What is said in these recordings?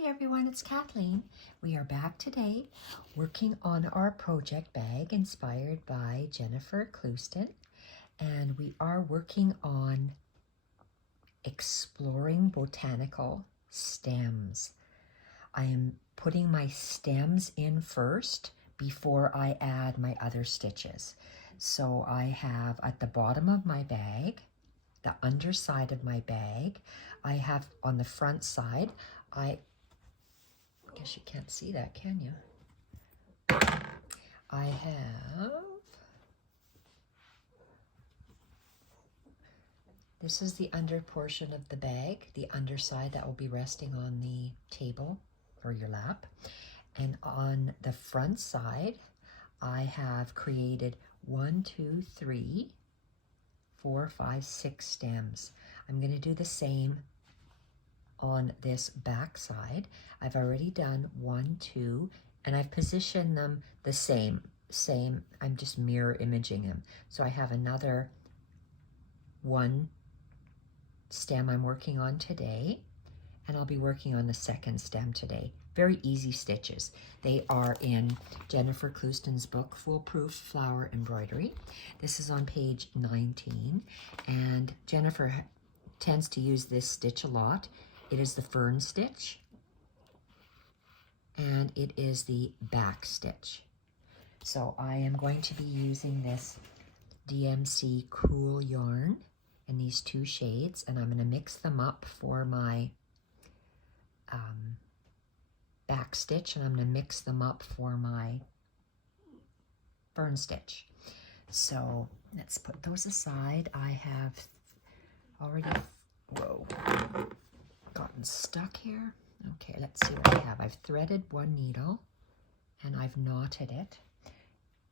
Hi everyone, it's Kathleen. We are back today working on our project bag inspired by Jennifer Clouston, and we are working on exploring botanical stems. I am putting my stems in first before I add my other stitches. So I have at the bottom of my bag, the underside of my bag, I have on the front side, I guess you can't see that, can you? I have, this is the under portion of the bag, the underside that will be resting on the table or your lap. And on the front side, I have created 1, 2, 3, 4, 5, 6 stems. I'm going to do the same on this back side. I've already done 1, 2, and I've positioned them the same. I'm just mirror imaging them. So I have another 1 stem I'm working on today, and I'll be working on the second stem today. Very easy stitches. They are in Jennifer Clouston's book, Foolproof Flower Embroidery. This is on page 19, and Jennifer tends to use this stitch a lot. It is the Fern Stitch, and it is the Back Stitch. So I am going to be using this DMC Cool yarn in these 2 shades, and I'm going to mix them up for my back stitch, and I'm going to mix them up for my Fern Stitch. So let's put those aside. I have already, gotten stuck here. Okay, let's see what I have. I've threaded 1 needle and I've knotted it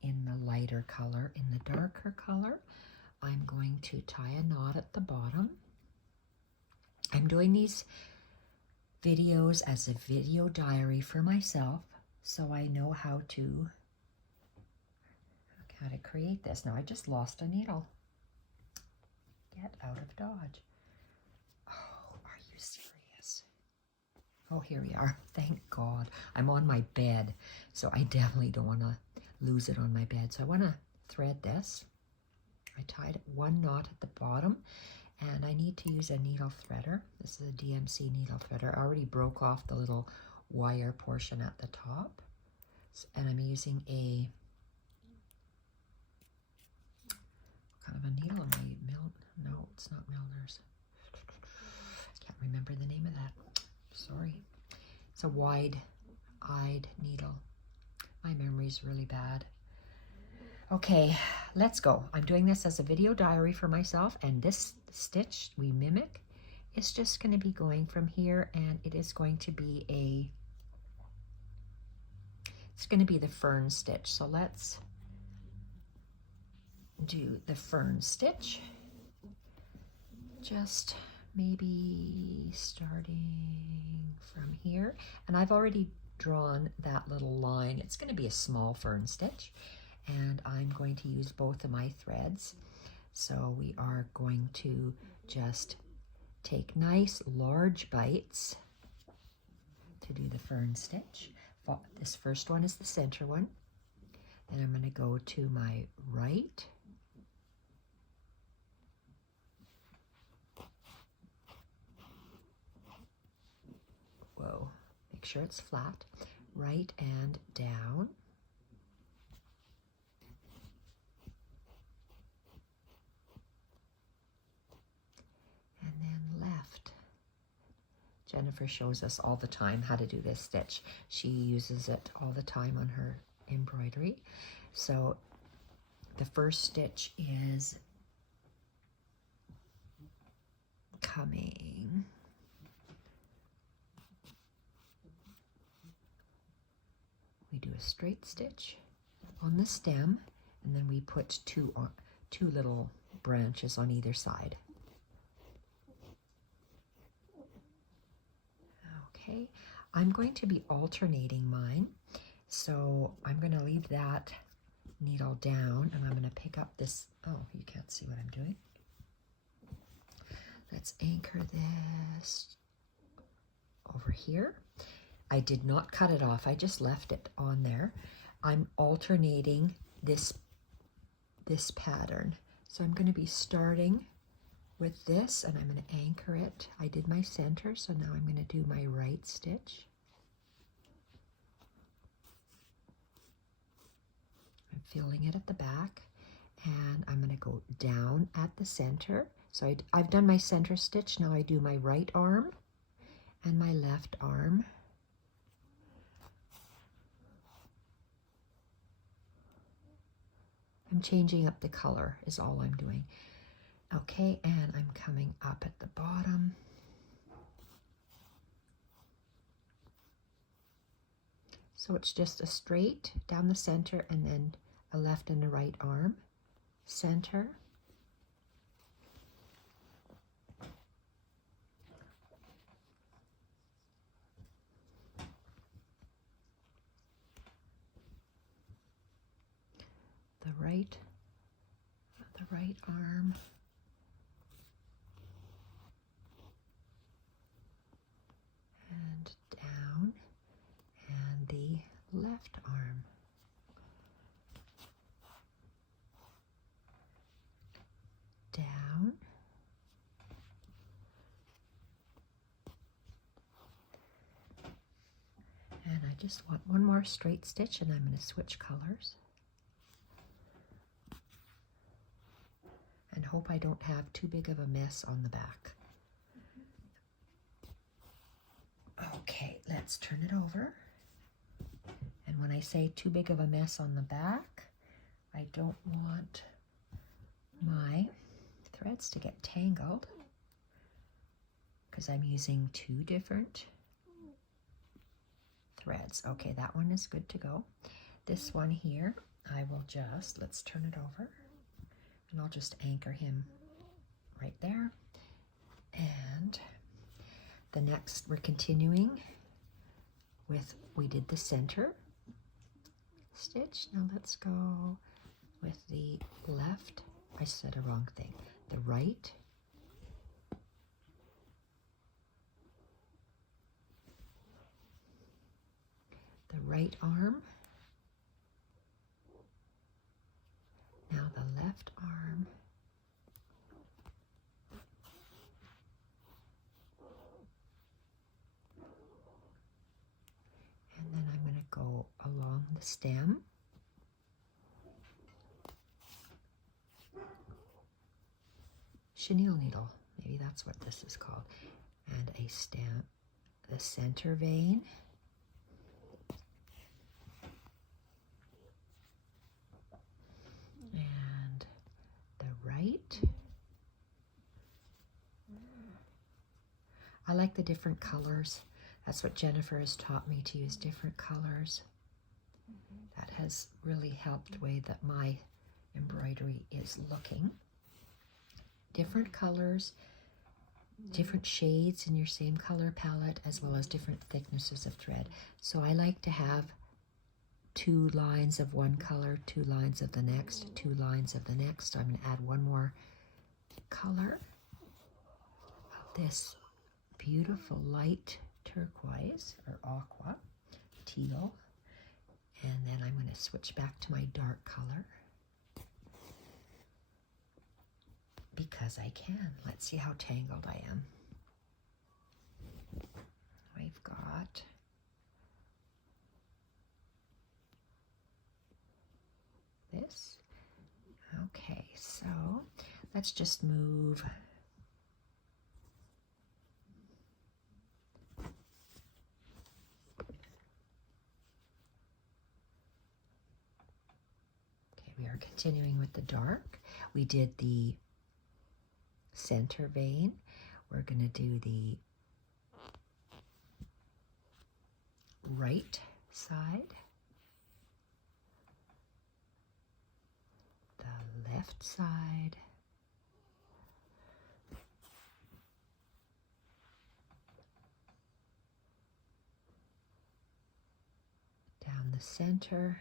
in the lighter color. In the darker color, I'm going to tie a knot at the bottom. I'm doing these videos as a video diary for myself, so I know how to create this. Now I just lost a needle. Get out of Dodge. Oh, are you serious? Oh, here we are. Thank God. I'm on my bed, so I definitely don't want to lose it on my bed. So I want to thread this. I tied 1 knot at the bottom, and I need to use a needle threader. This is a DMC needle threader. I already broke off the little wire portion at the top, and I'm using a kind of a needle. No, it's not Milner's. I can't remember the name of that. Sorry. It's a wide-eyed needle. My memory's really bad. Okay, let's go. I'm doing this as a video diary for myself, and this stitch we mimic is just going to be going from here, and it is going to be it's going to be the Fern Stitch. So let's do the Fern Stitch. Just maybe starting from here, and I've already drawn that little line. It's going to be a small Fern Stitch, and I'm going to use both of my threads. So we are going to just take nice large bites to do the Fern Stitch. This first one is the center one. Then I'm going to go to my right, make sure it's flat, right and down, and then left. Jennifer shows us all the time how to do this stitch. She uses it all the time on her embroidery. So the first stitch is coming. We do a straight stitch on the stem, and then we put two little branches on either side. Okay, I'm going to be alternating mine, so I'm going to leave that needle down, and I'm going to pick up this. Oh, you can't see what I'm doing. Let's anchor this over here, I did not cut it off. I just left it on there. I'm alternating this pattern. So I'm going to be starting with this, and I'm going to anchor it. I did my center, so now I'm going to do my right stitch. I'm filling it at the back, and I'm going to go down at the center. So I've done my center stitch. Now I do my right arm and my left arm. I'm changing up the color is all I'm doing. Okay, and I'm coming up at the bottom. So it's just a straight down the center and then a left and a right arm. Center. The right arm. And down, and the left arm. Down. And I just want one more straight stitch, and I'm going to switch colors. And hope I don't have too big of a mess on the back. Okay, let's turn it over. And when I say too big of a mess on the back, I don't want my threads to get tangled because I'm using two different threads. Okay, that one is good to go. This one here, I will just, let's turn it over, and I'll just anchor him right there. And the next, we're continuing with, we did the center stitch. Now let's go with the left. I said a wrong thing. The right. The right arm. Now the left arm. And then I'm going to go along the stem. Chenille needle, maybe that's what this is called. And a stem, the center vein. And the right. I like the different colors. That's what Jennifer has taught me, to use different colors. That has really helped the way that my embroidery is looking. Different colors, different shades in your same color palette, as well as different thicknesses of thread. So I like to have 2 lines of one color, 2 lines of the next, 2 lines of the next. So I'm going to add one more color of this beautiful light turquoise or aqua, teal. And then I'm going to switch back to my dark color because I can. Let's see how tangled I am. We've got this. Okay, so let's just move we are continuing with the dark. We did the center vein. We're going to do the right side, the left side, down the center,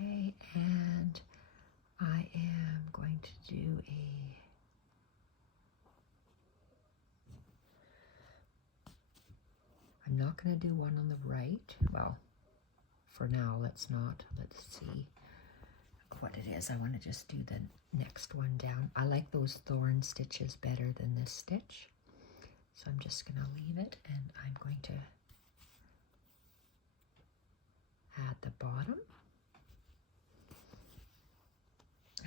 Okay, and I am going to do I'm not going to do one on the right. Well, for now, let's not. Let's see what it is. I want to just do the next one down. I like those thorn stitches better than this stitch. So I'm just going to leave it, and I'm going to add the bottom.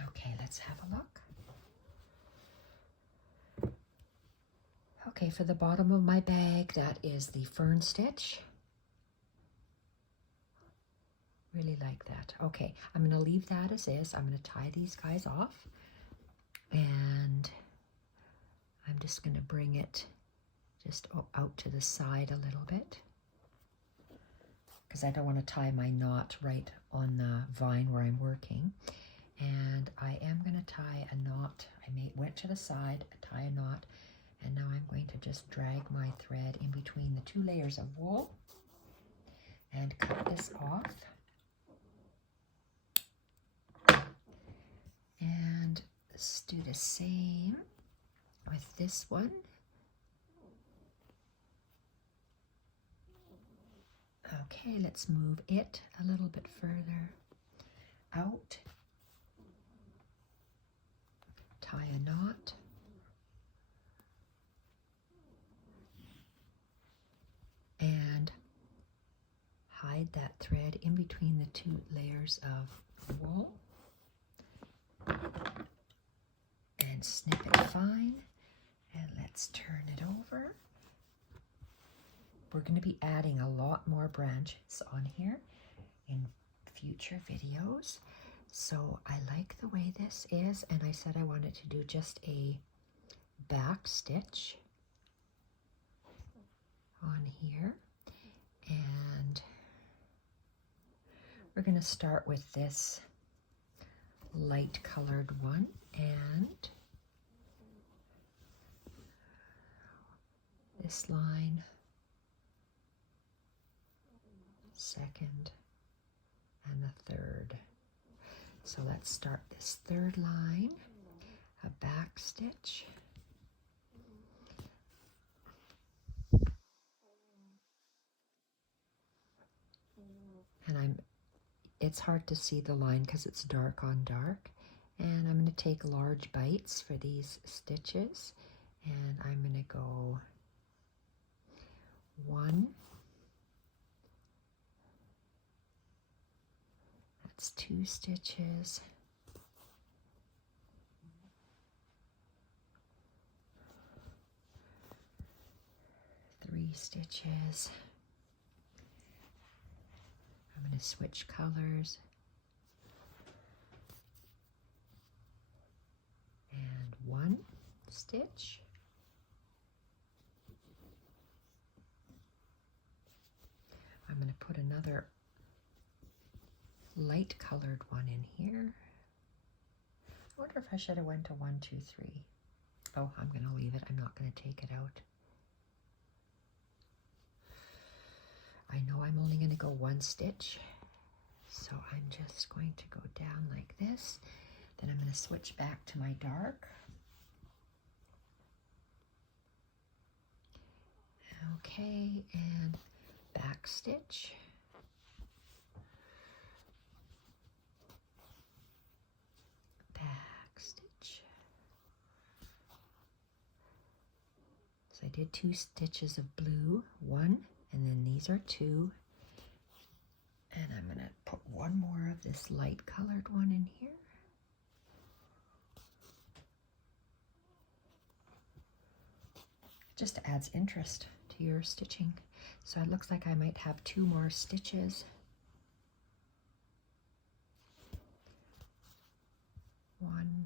Okay, let's have a look. Okay, for the bottom of my bag, that is the Fern Stitch. Really like that. Okay, I'm going to leave that as is. I'm going to tie these guys off, and I'm just going to bring it just out to the side a little bit, because I don't want to tie my knot right on the vine where I'm working. And I am going to tie a knot. Went to the side, tie a knot, and now I'm going to just drag my thread in between the 2 layers of wool and cut this off. And let's do the same with this one. Okay, let's move it a little bit further out. Tie a knot. And hide that thread in between the 2 layers of wool. And snip it fine. And let's turn it over. We're going to be adding a lot more branches on here in future videos. So I like the way this is, and I said I wanted to do just a back stitch on here. And we're going to start with this light colored one, and this line, second, and the third. So let's start this third line, a back stitch, and it's hard to see the line because it's dark on dark, and I'm going to take large bites for these stitches, and I'm going to go 1, that's 2 stitches, 3 stitches. I'm going to switch colors, and 1 stitch, I'm going to put another light colored one in here. I wonder if I should have went to 1, 2, 3. Oh, I'm going to leave it. I'm not going to take it out. I know I'm only going to go 1 stitch, so I'm just going to go down like this. Then I'm going to switch back to my dark. Okay, and back stitch. Back stitch. So I did 2 stitches of blue, 1, and then these are 2. And I'm going to put 1 more of this light colored one in here. It just adds interest to your stitching. So it looks like I might have 2 more stitches. 1.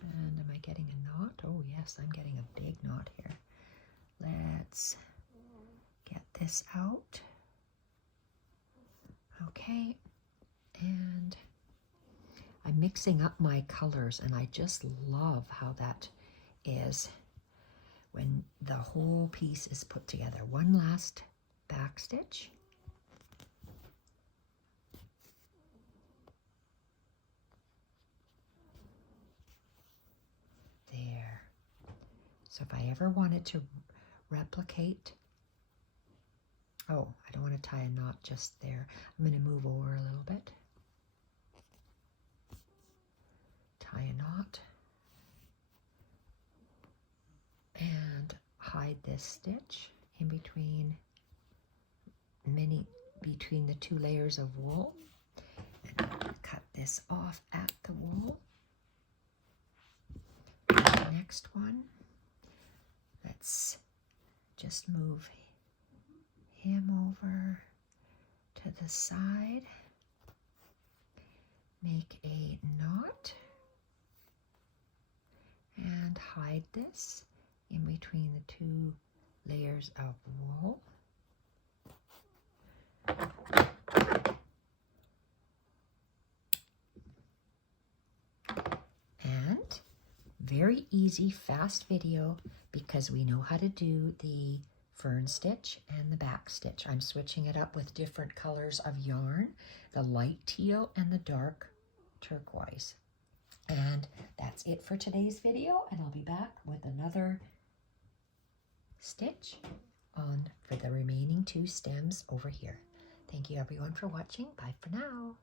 And am I getting a knot? Oh yes, I'm getting a big knot here. Let's get this out. Okay, and I'm mixing up my colors, and I just love how that is when the whole piece is put together. 1 last back stitch. there. So if I ever wanted to replicate, oh, I don't want to tie a knot just there. I'm going to move over a little bit. Tie a knot. And hide this stitch in between the two layers of wool. And cut this off at the wool. The next one, let's just move him over to the side. Make a knot and hide this in between the two layers of wool. And very easy, fast video because we know how to do the fern stitch and the back stitch. I'm switching it up with different colors of yarn, the light teal and the dark turquoise. And that's it for today's video, and I'll be back with another stitch on for the remaining two stems over here. Thank you everyone for watching. Bye for now.